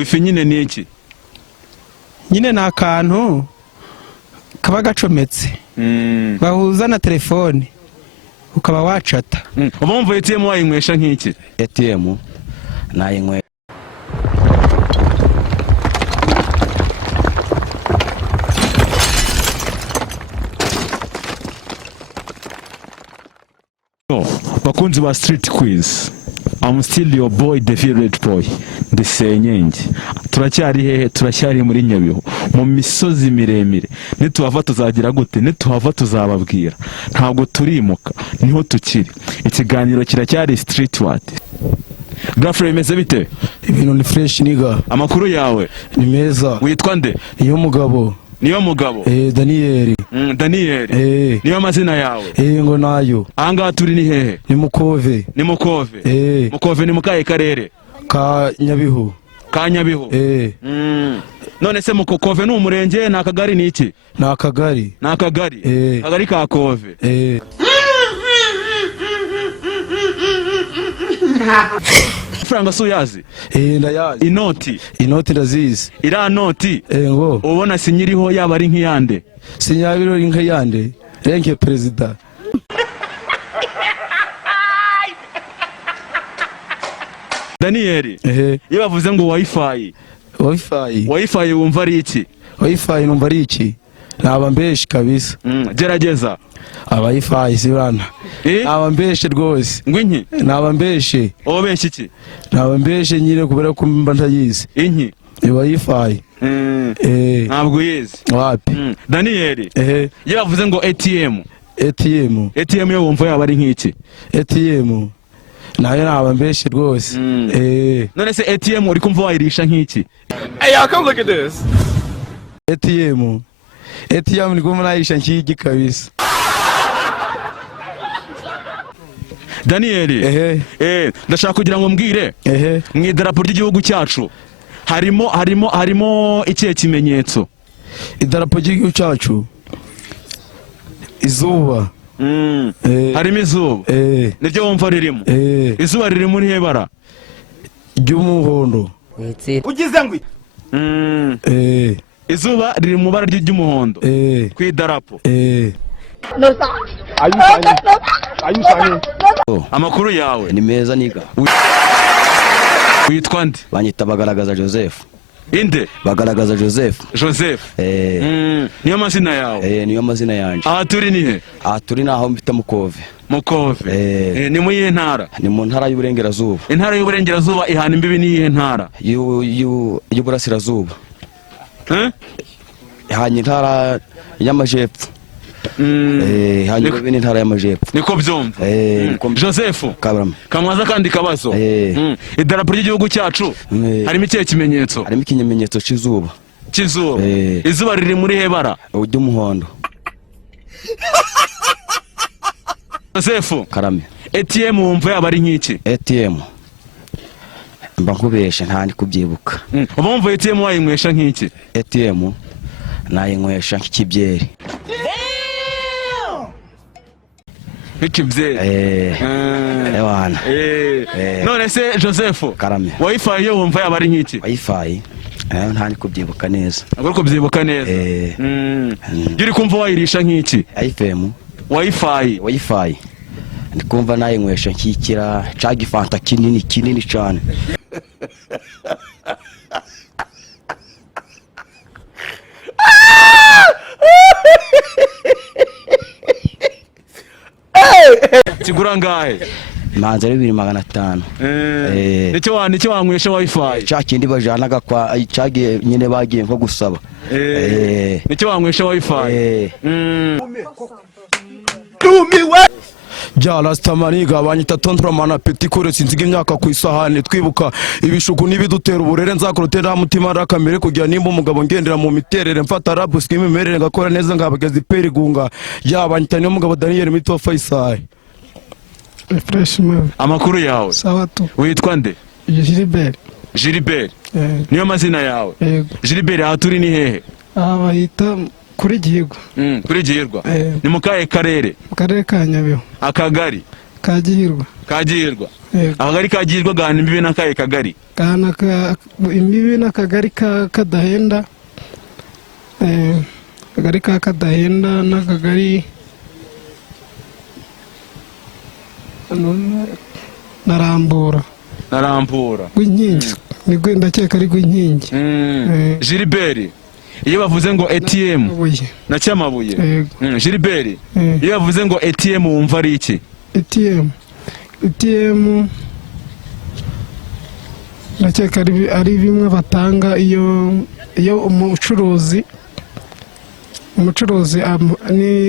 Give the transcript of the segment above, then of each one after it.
wifi nyine ni iki? Nyine ni akantu kaba gacometse bahuza na telefone ukaba wacata. Ubumva ATM wayinywesha nk'iki? ATM nayinywesha bakunzi ba street quiz. I'm still your boy, the favorite boy, the Senyenge. Turacyari hehe? Turacyari muri Nyabihu mu misozi miremire. Nituhava tuzagira gute? Nituhava tuzababwira. Ntabwo turimuka, niho tukiri. Ikiganiro kiracyari street what. Grafre imeze bite? Ibintu ni fresh niga. Amakuru yawe ni meza. Witwa nde? Niyo mugabo. Niyo mugabo? Daniel. Daniel. Niyo mazina yawe? Ngo nayo. Anga turi ni hehe? Ni Mukove. Ni Mukove. Mukove ni mukaye karere? Ka Nyabihu. Ka Nyabihu. None se Mukove ni umurenge na akagari ni iki? Na akagari. Na akagari? Akagari ka Kove. Franga suyazi? Ndayazi. Inoti? Inoti ndazizi. Ira noti? Ngo. Ubona sinyiriho yaba ari nk'iyande? Sinyabiro ari nk'iyande. Renke perezida. Daniel, iyo bavuze ngo wifi. Wifi wumva ari iki? Wifi numva ari iki? Naba mbeshi kabisa. Gerageza. Wifi sibana. Naba mbeshe rwose. Ngwinki? Naba mbeshe. Obenshi iki? Naba mbeshe nyine kubera ko mba ntayizi. Inki? Wifi. Ntabwo yizi. Wapi? Daniel, iyo bavuze ngo ATM. ATM yo wumva yaba ari nk'iki? ATM nayo naba mbeshe rwose. None se ATM uri kumva wayirisha nk'iki? Hey y'all, come look at this. ATM ni kumva nayirisha nk'iki kabisa. Daniel, ndashaka kugira ngo mbwire mu idarapo ry'igihugu cyacu harimo ikihe kimenyetso? Idarapo ry'igihugu cyacu izuba. Harimo izuba. Niryo wumva ririmo? Izuba riri muri hebara ry'umuhondo. Ugize ngwi? Izuba riri mu bara ry'umuhondo ku idarapo. Ayusanye. Amakuru yawe ni meza niga. Witwa nde? Banyita Bagaragaza Joseph. Inde? Bagaragaza Joseph. Joseph. Niyo mazina yawe? Niyo mazina yanje. Aha turi ni he? Aha turi naho mbita Mukove. Mukove. Ni mu yihe ntara? Ni mu ntara y'Uburengerazuba. Intara y'Uburengerazuba ihana imbibi ni yihe ntara? y'Uburasirazuba. Ihanye intara y'Amajepfo. Hanyuma ibindi ntara y'Amajepfo. Niko byumva. Joseph, kamwaza kandi kabazo. Idarapo ry'igihugu cyacu harimo ikihe kimenyetso? Harimo ikimenyetso cy'izuba. Cy'izuba. Izuba riri muri hebara ry'umuhondo. Joseph, karame. ATM wumva yaba ari nk'iki? ATM mba nkubeshe ntani kubyibuka. Ubumva ATM wayinywesha nk'iki? ATM nayinywesha nk'ikibyeri. Ikibyeri. Ewana. None se Joseph, karame. Wifi yo wumva yaba ari nk'iki? Wifi ntani kubyibuka neza. Agora kubyibuka neza. Giri kumva wayirisha nk'iki? FM. Wifi. Ndikumva nayinywesha nk'ikira cagi fanta kinini cyane. Kigura ngahe? Manza 2500. Nicyo wanywesha wifi? Cyakindi bajanaga kwa cagi nyine bagiye nko gusaba. Nicyo wanywesha wifi? Rastamaniga banyita Tondramana Petit kure sinziga imyaka ku isahane twibuka ibishugu nibidutera uburere nzakorotera mutima rakamere kugira nimba umugabo ngendera mu miterere mfata rabu skimi merere ngakora neza ngabageza iperigunga yabanyita niyo mugabo Daniel Mito Faisal. Refreshment. Amakuru yawe? Sawa tu. Witwa nde? Gilbert. Niyo mazina yawe? Gilbert, aha turi ni hehe? Bahita kuri Gihirwa. Kuri Gihirwa. Ni mu kahe karere? Mu karere ka Nyabihu. Akagari? Ka Gihirwa. Akagari ka Gihirwa gahana imbibi n'akahe kagari? gahana imbibi n'akagari ka Kadahenda, akagari ka Kadahenda n'akagari Narambura rw'inkingi, ndakeka ari rw'inkingi. Gilbert, iyo bavuze ngo ATM na Cyamabuye, Gilbert, iyo bavuze ngo ATM wumva ari iki? ATM ndakeka ari bimwe batanga iyo umucuruzi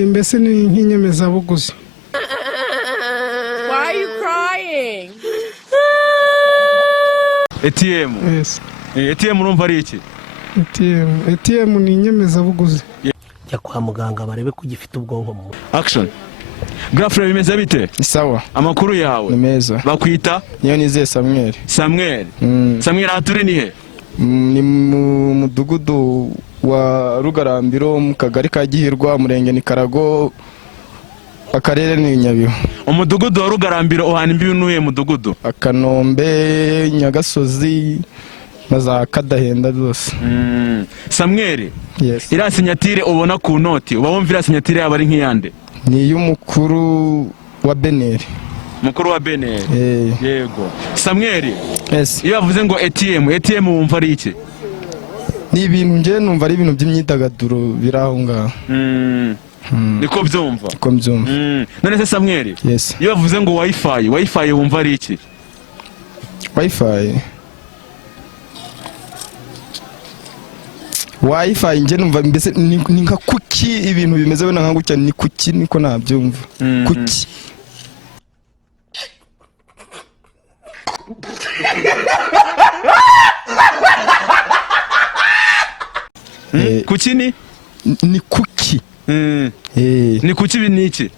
mbese ni nk'inyemezabuguzi. Why are you crying? ATM. Yes. ATM urumva ari iki? ATM ni inyemezabuguzi. Jya kwa muganga barebe ko ugifite ubwonko mu. Action. Grafre bimeze bite? Sawa. Amakuru yawe? Ni meza. Bakwita? Niyo nizeye Samuel. Samuel. Samuel aturi ni he? Ni mu mudugudu wa Rugarambiro mu kagari ka Gihirwa, murenge ni Karago, akarere ni Nyabihu. Umudugudu wa Rugarambiro uhana imbibi n'uye mudugudu? Akanombe, Nyagasozi na za Kadahenda zose. Samuel, yes. Iriya sinyatire ubona ku noti, uba wumva iriya sinyatire yaba ari nk'iyande? Ni y'umukuru wa Beneri. Mukuru wa Beneri. Yego. Samuel, yes. Iyo bavuze ngo ATM wumva ari iki? Ni ibintu nje numva ari ibintu by'imyidagaduro biraho ngaho. Niko byumva? Niko byumva. None se Samuel, yes. Iyo bavuze ngo wifi wumva ari iki? Wifi nje numva mbese ni nka kuki, ibintu bimeze wena nka gutya, ni kuki niko nabyumva. Kuki. Kuki ni kuki. Ni kuki biniki?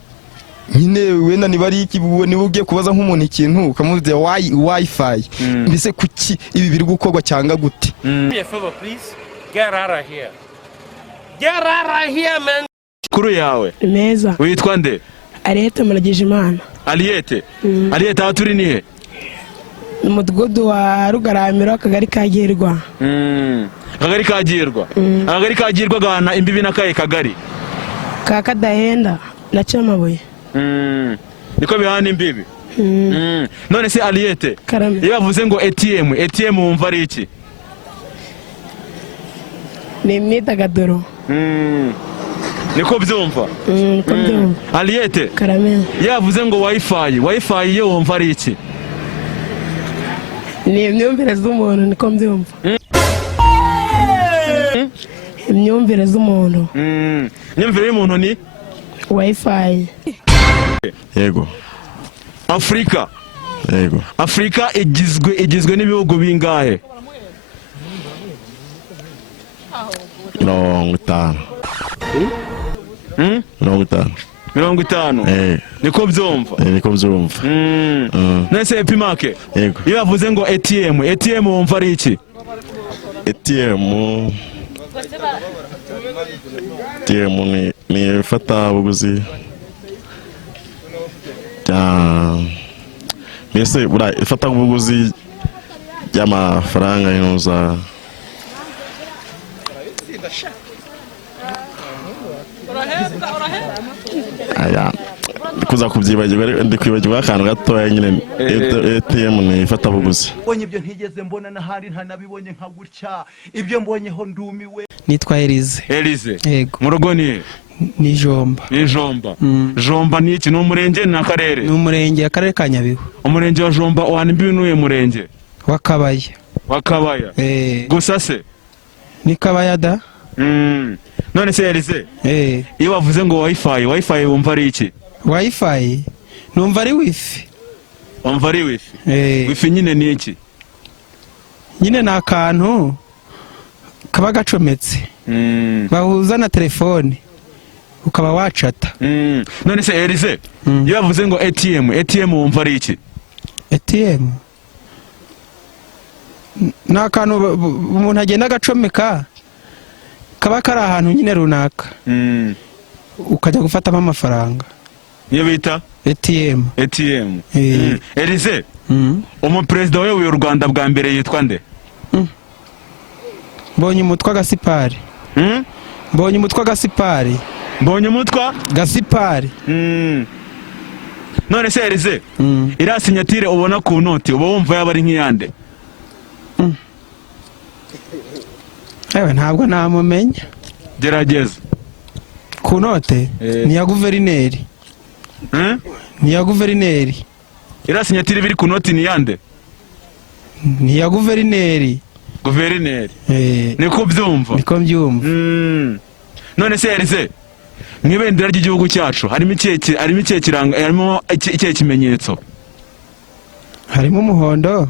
Nyine wenda niba ari iki, niba ugiye kubaza nk'umuntu ikintu ukamubwira wifi, mbese kuki ibi biri gukorwa cyangwa gute? Get out of here. Get out of here, man. Kuru yawe? Meza. Witwa nde? Ariete Muragijimana. Ariete? Ariete aturi ni he? Umudugudu wa Rugaramiro, akagari ka Gihirwa. Akagari ka Gihirwa? Akagari ka Gihirwa gahana imbibi n'akahe kagari? Ka Kadahenda na Cyamabuye. Niko bihana imbibi? None se Ariete, iyo bavuze ngo ATM wumva ari iki? Ni imyidagaduro. Niko byumva? Niko byumva. Ariete, iyo bavuze ngo wifi yo wumva ari iki? Ni imyumvire z'umuntu, niko mbyumva. Imyumvire z'umuntu. Imyumvire y'umuntu ni? Wifi. Yego. Afrika. Yego. Afrika igizwe n'ibihugu bingahe? 50. 50. Niko byumva? Niko byumva. Nese epimake? Yego. Iyo bavuze ngo ATM wumva ari iki? ATM ni ifatabuguzi mbese ifatabuguzi ry'amafaranga y'inoza. Kuza kubyibagirwa, ndi kwibagirwa akantu gatoya nyine. ATM ni ifatabuguzi. Bonye ibyo ntigeze mbona n'ahandi ntanabibonye nka gutya, ibyo mbonyeho ndumiwe. Nitwa Elize. Yego. Mu rugo ni Jomba. Jomba ni iki? Ni umurenge na akarere? Ni umurenge, akarere ka Nyabihu. Umurenge wa Jomba uhana imbibi n'uye murenge? Wa Kabaya. Gusa se? Ni Kabaya da. None se Elize, iyo bavuze ngo wifi wumva ari iki? Wifi numva ari wifi. Wumva ari wifi? Wifi nyine ni iki? Nyine ni akantu kaba gacometse, bahuza na telefone ukaba wacata. None se Elize, iyo bavuze ngo ATM wumva ari iki? ATM ni akantu umuntu agenda agacomeka, kaba kari ahantu nyine runaka, ukajya gufatamo amafaranga. Iyo bita ATM. ATM. Elise, umuperezida wayoboye u Rwanda bwa mbere yitwa nde? Mbonye umutwa Gasipari. Mbonye umutwa Gasipari. Mbonye umutwa Gasipari. None se Elise, iriya sinyatire ubona ku noti uba wumva yaba ari nk'iyande? Ewe ntabwo namumenya. Gerageza. Ku note ni ya guverineri. Ni ya guverineri. Iriya sinyatire biri ku noti ni yande? Ni ya guverineri. Guverineri. Niko byumva. Niko byumva. None se Elise, mwibendera ry'igihugu cyacu harimo ikihe kiranga, harimo ikihe kimenyetso? Harimo umuhondo.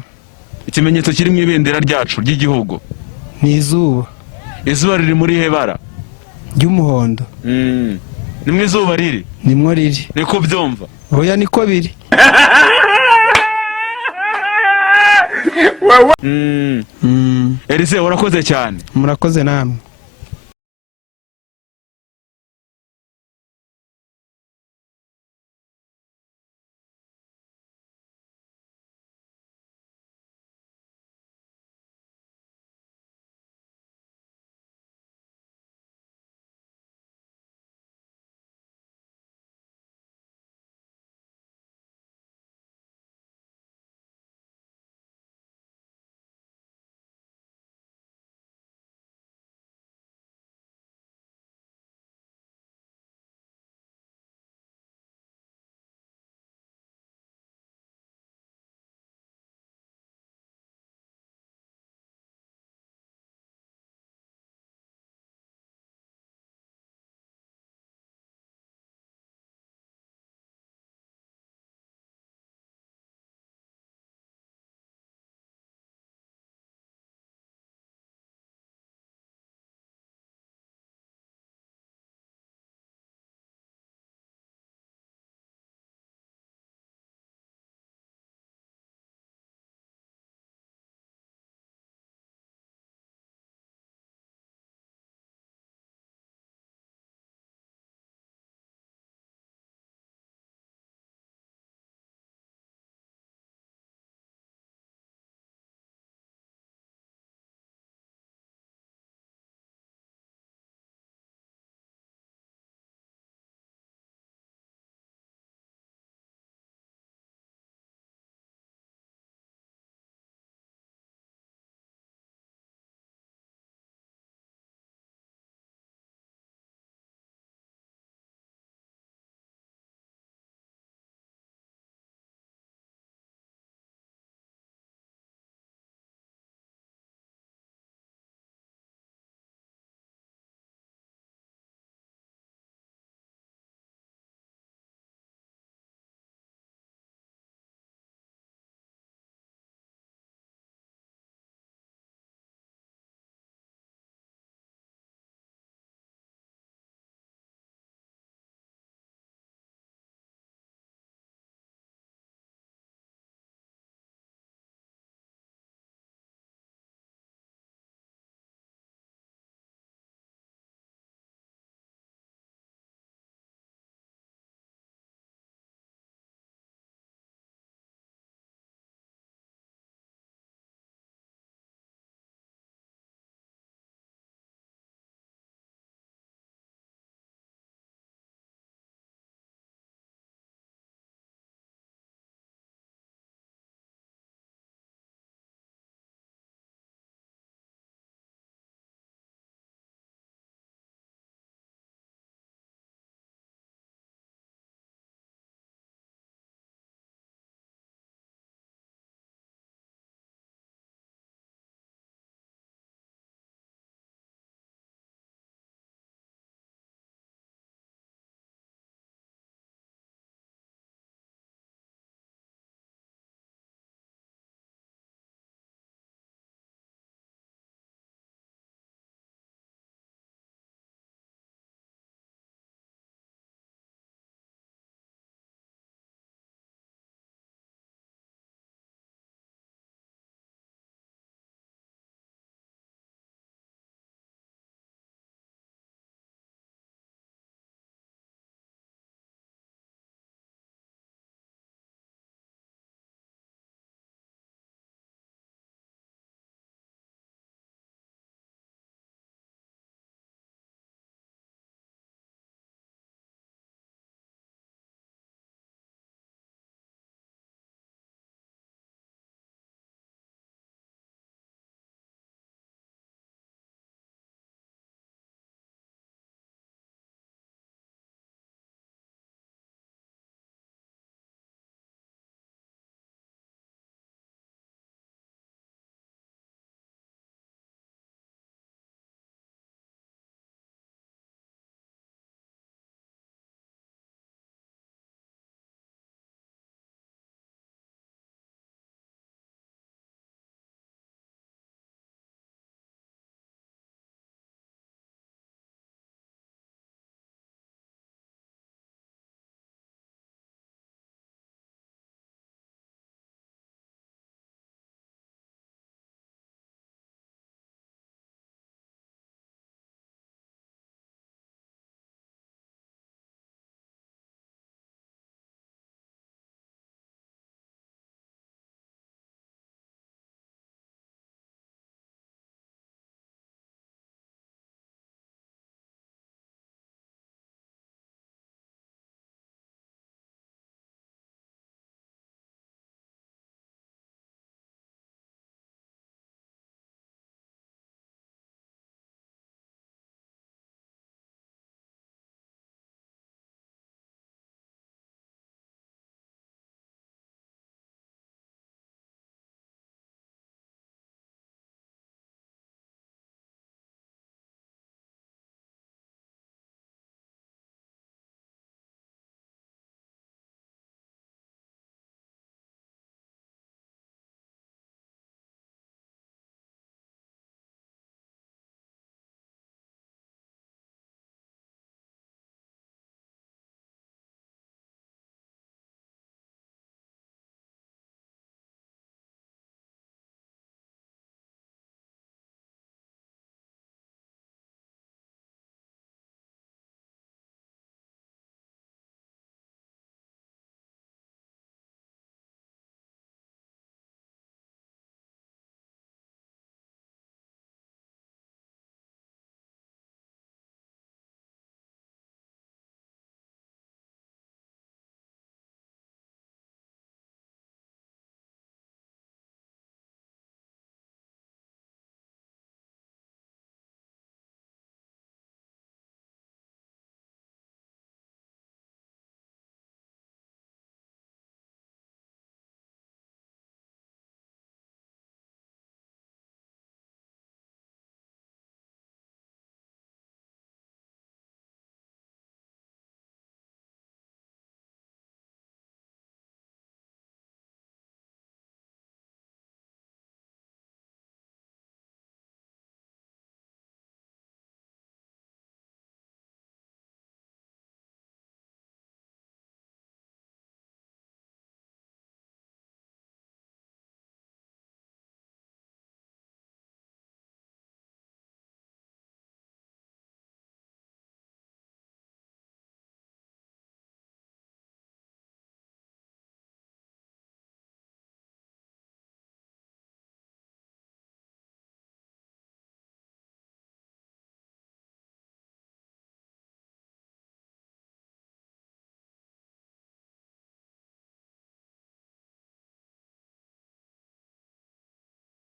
Ikimenyetso kiri mu ibendera ryacu ry'igihugu ni izuba. Izuba riri muri hebara ry'umuhondo. Ni mu izuba riri? Nimwo riri. Niko byumva? Oya niko biri. Elise urakoze cyane. Murakoze namwe.